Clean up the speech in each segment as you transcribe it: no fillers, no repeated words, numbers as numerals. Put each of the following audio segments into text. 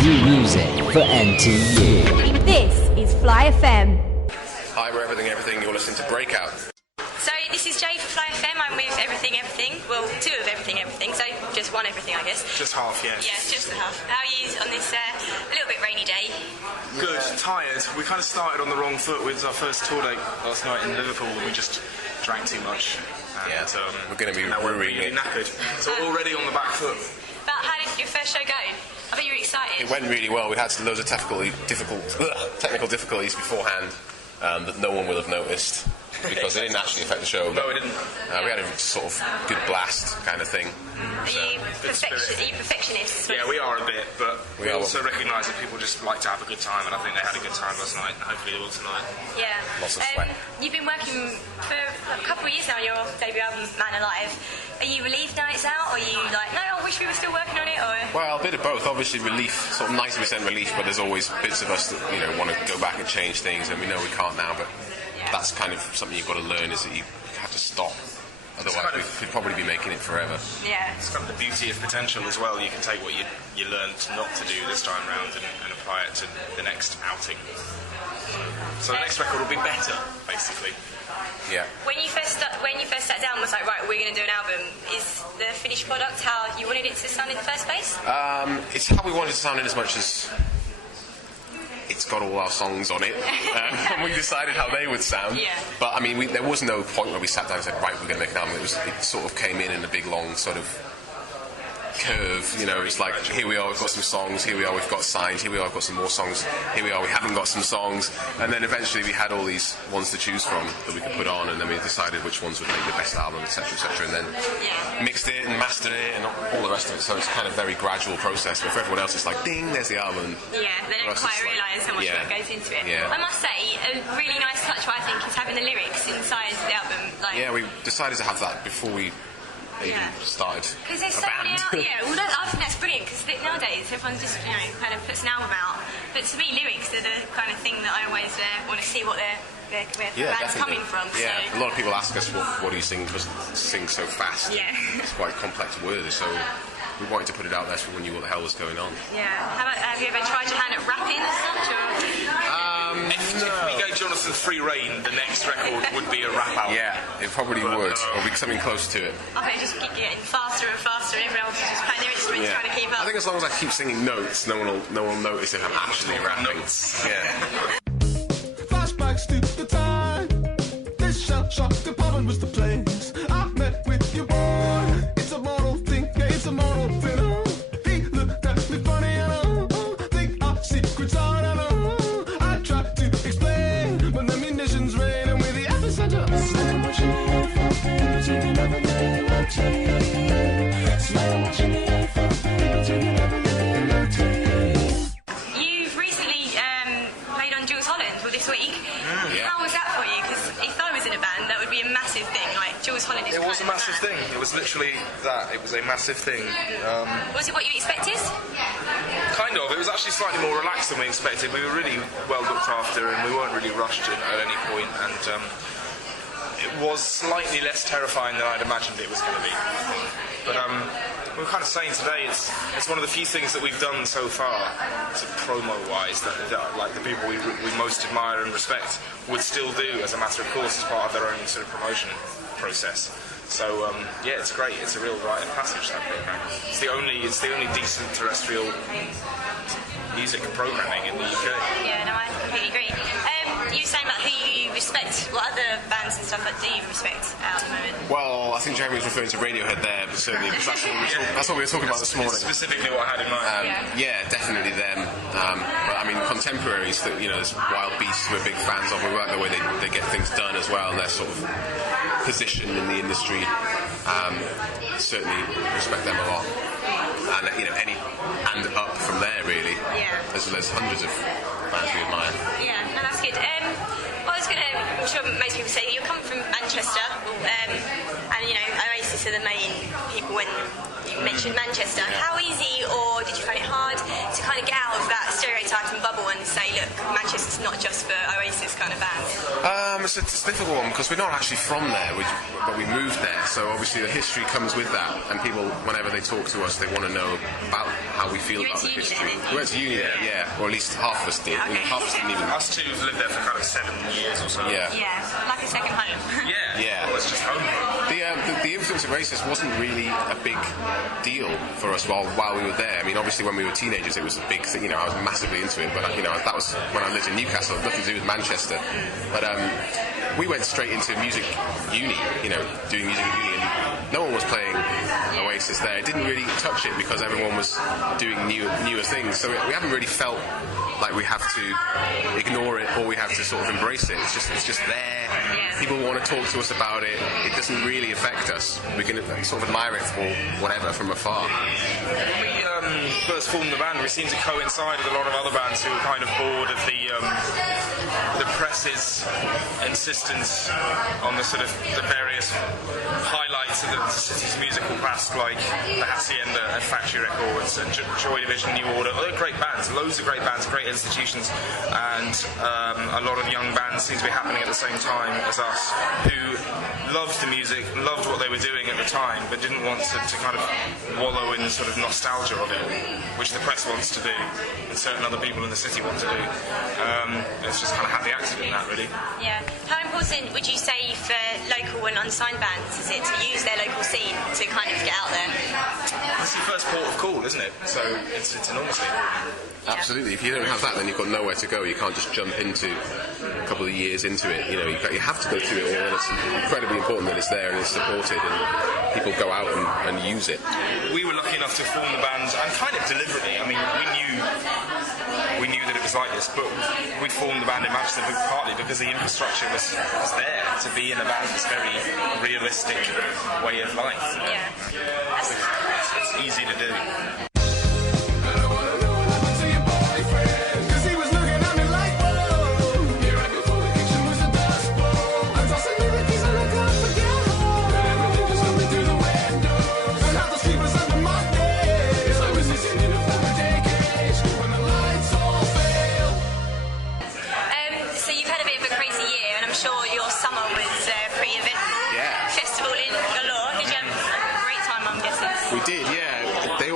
New music for NTU. This is Fly FM. Hi, we're Everything. You're listening to Breakout. So this is Jay for Fly FM. I'm with Everything. Well, two of Everything. So just one Everything, I guess. Just half, yeah. Yeah, just the half. How are you on this a little bit rainy day? Good, tired. We kind of started on the wrong foot with our first tour date last night in Liverpool. We just drank too much. And, we're going to be really knackered. So already on the back foot. But how did your first show go? I bet you were excited. It went really well. We had loads of technical difficulties beforehand that no one will have noticed because they didn't actually affect the show. No, it didn't. We had a sort of good blast kind of thing. Are you perfectionists? Yeah, we are a bit, but we are also recognise that people just like to have a good time, and I think they had a good time last night, and hopefully they will tonight. Yeah. Lots of sweat. You've been working for a couple of years now on your debut album, Man Alive. Are you relieved now it's out, or are you like, no, I wish we were still working on it, or...? Well, a bit of both. Obviously relief, sort of 90% relief, but there's always bits of us that, want to go back and change things, and we know we can't now, but that's kind of something you've got to learn, is that you have to stop. Otherwise, we could probably be making it forever. Yeah. It's kind of the beauty of potential as well. You can take what you learned not to do this time round and apply it to the next outing. So the next record will be better, basically. Yeah. When you first sat down, was like, right, we're going to do an album. Is the finished product how you wanted it to sound in the first place? It's how we wanted it to sound in as much as it's got all our songs on it, and we decided how they would sound. Yeah. But I mean, there was no point where we sat down and said, right, we're going to make an album. It sort of came in a big long sort of curve. It's like, here we are, we've got some songs. Here we are, we've got signed. Here we are, we've got some more songs. Here we are, we haven't got some songs. And then eventually we had all these ones to choose from that we could put on, and then we decided which ones would make the best album, etc., and then mixed it and mastered it and all the rest of it. So it's kind of a very gradual process. But for everyone else, it's like, ding, there's the album. Yeah, they don't quite realise how much work goes into it. Yeah. I must say, a really nice touch, I think, is having the lyrics inside the album. Yeah, we decided to have that before we even started because there's a so band. many I think that's brilliant, because nowadays everyone just kind of puts an album out, but to me lyrics are the kind of thing that I always want to see what where band's coming from. Yeah, so. a lot of people ask us what do you sing, because it sings so fast. Yeah. It's quite complex words, so we wanted to put it out there so we knew what the hell was going on. Yeah. Have you ever tried your hand at rapping as such, or? If we gave Jonathan free rein, the next record would be a rap album. Yeah, it probably would, or be something close to it. I think it just keep getting faster and faster, and everyone else is just playing their instruments trying to keep up. I think as long as I keep singing notes, no one will notice if I'm actually rapping. Notes. Yeah. Flashbacks to the time this shock department was the place I met with your boy. It's a mortal thing, it's a mortal thing. He looked at me funny and I think our secrets are. I tried to explain, but the munitions rain, and with the epicenter. Slam what you need for energy, you never know. Slam what you need for energy, you never know. You've recently played on Jules Holland this week. Yeah. How was that for you? Because if I was in a band, that would be a massive thing. Like Jules Holland is. It was a massive thing. It was literally that. It was a massive thing. Was it what you expected? Kind of. It was actually slightly more relaxed than we expected. We were really well looked after, and we weren't really rushed at any point. And it was slightly less terrifying than I'd imagined it was going to be. But we were kind of saying today, it's one of the few things that we've done so far, sort of promo-wise, that like the people we most admire and respect would still do as a matter of course as part of their own sort of promotion process. So it's great. It's a real rite of passage, that program. It's the only decent terrestrial music programming in the UK. Yeah, no, I completely agree. You saying about who you respect, what other bands and stuff do you respect at the moment? Well, I think Jeremy was referring to Radiohead there, but certainly because that's what we were talking about this morning. Specifically what I had in mind. Yeah, definitely them. But I mean, contemporaries that there's Wild Beasts we're big fans of. We like the way they get things done as well, and their sort of position in the industry. Certainly respect them a lot. And any and up from there really. Yeah. There's hundreds of bands we admire. Yeah, no, that's good. I'm sure most people say you come from Manchester, and Oasis are the main people when you mention Manchester. Yeah. How easy, or did you find it hard to kind of get out of that stereotype and bubble and say, look, Manchester's not just for Oasis kind of bands? It's a difficult one because we're not actually from there, but we moved there. So obviously the history comes with that, and people, whenever they talk to us, they want to know about how we feel about the history. We went to uni there, yeah, or at least half of us did. Okay. Half of us didn't even. Us two have lived there for kind of 7 years or so. Yeah. Yeah, like a second home. Yeah. Well, it's just home. The influence of Oasis wasn't really a big deal for us while we were there. I mean, obviously when we were teenagers, it was a big thing. You know, I was massively into it, but that was when I lived in Newcastle. It had nothing to do with Manchester. But we went straight into music uni. You know, doing music at uni, and no one was playing Oasis there. It didn't really touch it because everyone was doing newer things. So we haven't really felt like we have to ignore it or we have to sort of embrace it. It's just there. People want to talk to us about it. It doesn't really affect us. We can sort of admire it for whatever from afar. We first formed the band, we seemed to coincide with a lot of other bands who were kind of bored of the press's insistence on the sort of the various highlights of the city's musical past, like the Hacienda and Factory Records and Joy Division, New Order. They're great bands, loads of great bands, great institutions, and a lot of young bands seem to be happening at the same time as us, who loved the music, loved what they were doing at the time, but didn't want to kind of wallow in the sort of nostalgia of it, which the press wants to do, and certain other people in the city want to do. It's just kind of happy accident, that, really. Yeah. How important would you say for local and unsigned bands is it to use their local scene to kind of get out there? It's your first port of call, isn't it? So it's enormously important. Absolutely. If you don't have that, then you've got nowhere to go. You can't just jump into a couple of years into it. You know, you have to go through it all, and it's incredibly important that it's there and it's supported and people go out and use it. We were lucky enough to form the band, and kind of deliberately. I mean, we knew that it was like this, but we formed the band in Manchester partly because the infrastructure was there to be in a band that's very realistic way of life. Yeah. It's easy to do.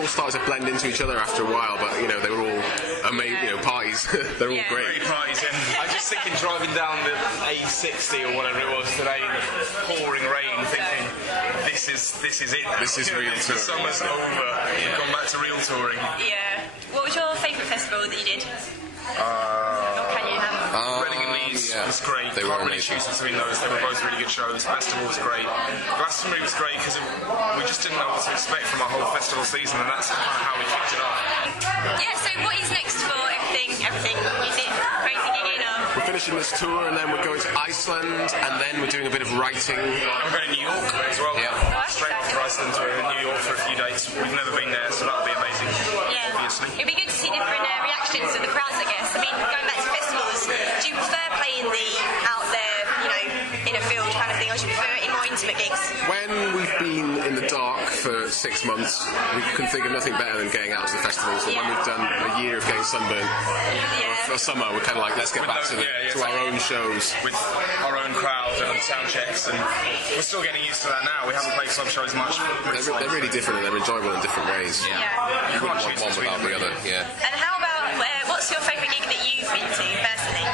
Started to blend into each other after a while, but you know they were all amazing. Parties. They're all great. Parties. Yeah. I was just thinking, driving down the A60 or whatever it was today in the pouring rain, thinking this is it. This is real touring. The summer's over. We've gone back to real touring. Yeah. What was your favourite festival that you did? Or can you have? Reading and Leeds was great. They Can't were really amazing. choose between those. They were both really good shows. Festival was great. Glastonbury was great because we just didn't know what to expect from our whole festival season, and that's kind of how we kicked it off. Yeah. So what is next for everything? Is it crazy gigging or? We're finishing this tour, and then we're going to Iceland, and then we're doing a bit of writing. I'm going to New York as well. Yeah. Straight off to Iceland. We're in New York for a few days. We've never been there, so that'll be amazing. Yeah. Obviously. It'd be good to see different reactions of the crowds, I guess. I mean, going back to festivals, do you prefer playing the out there, in a field kind of thing, or do you prefer it in more intimate gigs? When we've been in the dark for 6 months, we can think of nothing better than getting out to the festivals. So when we've done a year of getting sunburned for summer, we're kind of like, let's get back to our own shows. With our own crowd and sound checks, and we're still getting used to that now. We haven't played club shows much. They're really different, and they're enjoyable in different ways. Yeah. You wouldn't want one without the other, yeah. And how about, what's your favourite gig that you've been to, personally?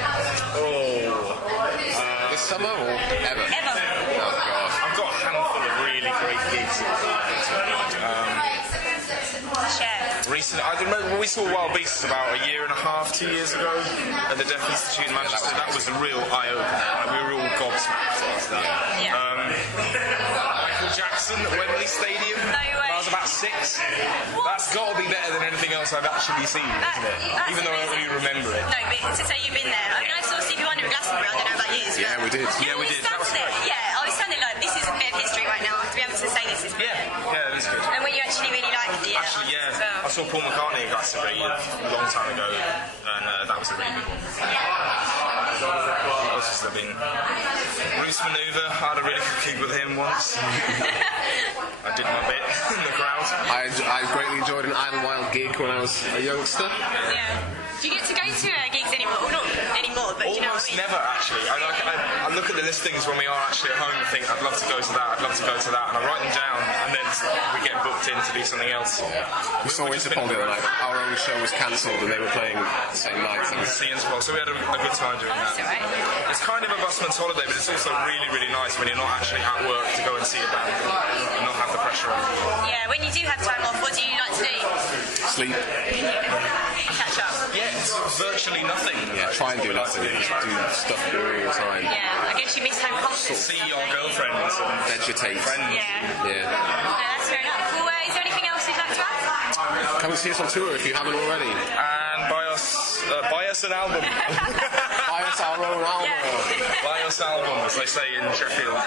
This summer or ever? Ever. Oh, God. I've got a handful of really great gigs. Share. Recently, I remember we saw Wild Beasts about a year and a half, 2 years ago at the Deaf Institute in Manchester. That was a real eye-opener. We were all gobsmacked after that. Yeah. Michael Jackson at Wembley Stadium. No way. When I was about 6. That's got to be better than anything else I've actually seen, isn't it? Even though I don't really remember it. No, but to say you've been there. I mean, I saw Stevie Wonder at Glastonbury. I don't know about you. Yeah, we did. Yeah, we did. That was There. Yeah, I was standing like, this is a bit of history right now. To be able to say this is. Yeah, that's good. And when you actually really liked the Actually, yeah. as well. I saw Paul McCartney at Glastonbury a long time ago, and that was a really good one. What else was gigs that have been... Bruce Maneuver, I had a really good gig with him once. I did my bit in the crowd. I greatly enjoyed an Idlewild gig when I was a youngster. Yeah. Do you get to go to gigs anymore? Well, not anymore, but do you know what I Almost mean? never, actually. I look at the listings when we are actually at home and think, I'd love to go to that, I'd love to go to that, and I write them down, and then we get booked in to do something else. We saw Interpol the other night. Our own show was cancelled and they were playing the same night. See Interpol, so we had a good time doing that. That's alright. It's kind of a busman's holiday, but it's also really, really nice when you're not actually at work to go and see a band and not have the pressure on you. Yeah, when you do have time off, what do you like to do? Sleep. Catch up. Yeah, it's virtually nothing. Yeah, try and do nothing. Just do stuff during the time. Yeah, I guess you miss home concerts. See your girlfriends and Vegetate. friends. Yeah. Yeah. No, that's fair enough. Well, is there anything else you'd like to add? Come and see us on tour if you haven't already. And buy us an album. Buy us our own album. Yeah. Buy us album, as they say in Sheffield.